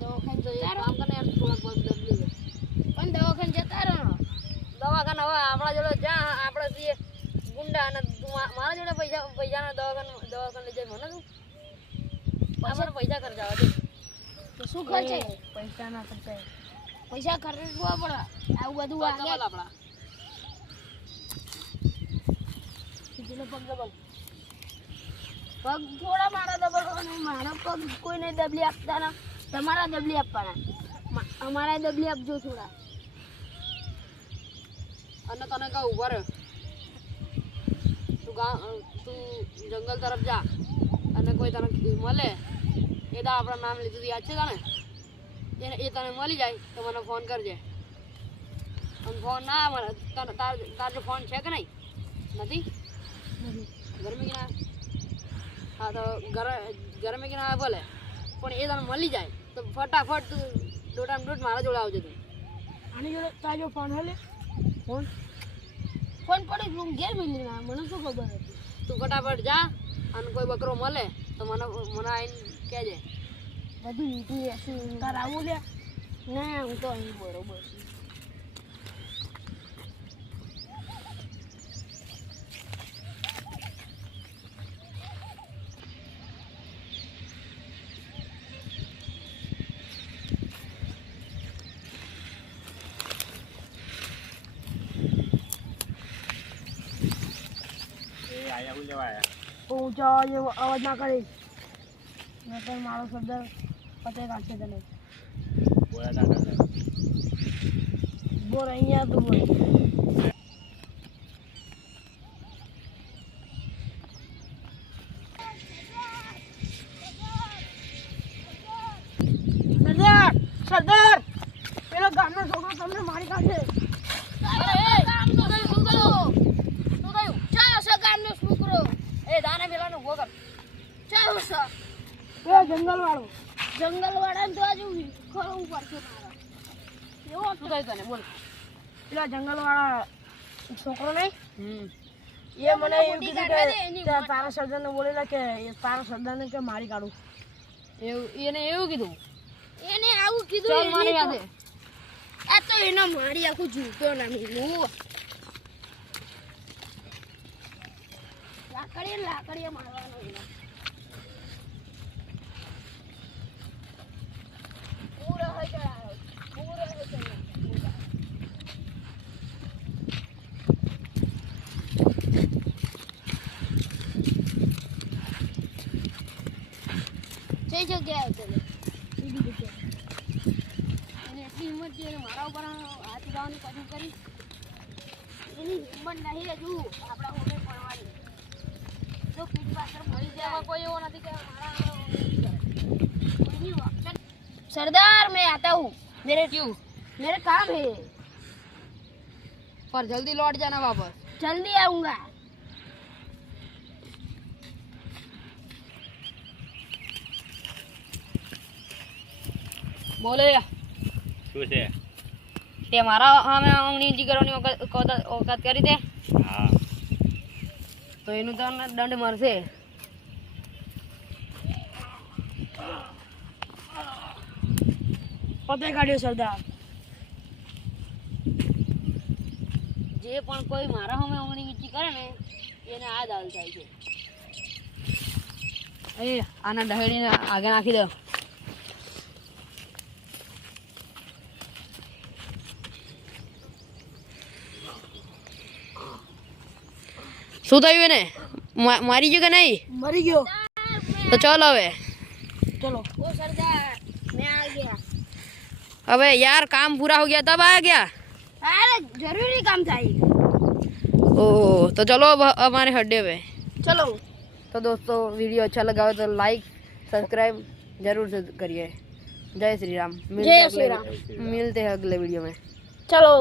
દવાખાને જતા રહો. કામ કરે થોડા પગ દબલી ગયો પણ દવાખાને જતા રહો. દવાખાને હવે આપણા જોડે જ્યાં આપણે છીએ ગુંડા અને મારા જોડે પૈસાના દવાખાને લઈ જાય મને તું અમારે પૈસા ખર્ચાવા દે તો શું ખર્ચે પૈસા ના ખર્ચાય પૈસા ખર્ચવા પડે આવું બધું આગળ આપણા સીધો પગ દબલ પગ થોડા મારા દબલવાનો મારા પગ કોઈને દબલી આપતા ના તમારા દબલી આપવાના અમારા દબલી આપજો થોડા અને તને કહું ઉભા રહે તું જંગલ તરફ જા અને કોઈ તને મળે એ તો આપણા નામ લીધું યાદ છે તને એ તને મળી જાય તો મને ફોન કરજે અને ફોન ના મળે તાર જો ફોન છે કે નહીં નથી ગરમી કે ના હા તો ગરમી કે ના ભલે પણ એ તને મળી જાય તો ફટાફટ તું દોડામ દોડ મારા જોડે આવજે તું આની જોડે તાજો ફોન હલે ફોન પડી તું ઘેર મિલી ના મને શું ખબર હતી તું ફટાફટ જા અને કોઈ બકરો મળે તો મને આવીને કહેજે બધું લીધું એસી તાર આવું લે ના હું તો અહીં બરોબર છું ઊંચો અવાજ ના કરીશ નહીતર મારો શબ્દ પતે કાઢશે તને બોલ અહીંયા તું બોલ સરદાર પેલો ગામનો છોકરો તમને મારી કાઢે જંગલ વાળા તો આજુ ખરું પડશે એવો શું થાય તને બોલ પેલા જંગલ વાળા છોકરો નહીં એ મને એવું કીધું કે તારા સરદારને બોલેલા કે તારા સરદારને કે મારી કાઢું એને એવું કીધું એને આવું કીધું મારી યાદે આ તો એનો મારી આખું જૂતો ના હું લાકડીએ મારવાનો એનો જઈ જગ્યાએ ચલે બીજી જગ્યાએ એને એટલી હિંમત છે અને મારા ઉપર હાથ ઉઠાવવાની કોશિશ કરી એની હિંમત નહીં હજુ આપણા હોમે પડવાની તો પીઠ પાછળ મળી જાય કોઈ એવો નથી કે મારા सरदार मैं आता हूँ मेरे काम है पर जल्दी लौट जाना वापस जल्दी आऊंगा बोले શું છે તે મારા સામે અંગણી કરવાની ઓકાત કરી દે હા તો એનું તો દંડ મળશે પતે કાઢ્યો સરદાર જે પણ કોઈ મારા સામે અંગણી વીંચી કરે ને એને આ દાલ થાય છે એ આના દહેડીને આગળ નાખી દો શું થયું એને મારી ગયો કે નહીં મરી ગયો તો ચાલ હવે ચલો ઓ સરદાર मैं आ गया अबे यार काम पूरा हो गया तब आ गया अरे जरूरी काम था ये ओह तो चलो अब हमारे हड्डे पे चलो तो दोस्तों वीडियो अच्छा लगा हो तो लाइक सब्सक्राइब जरूर से करिए जय श्री राम मिलते हैं अगले वीडियो में चलो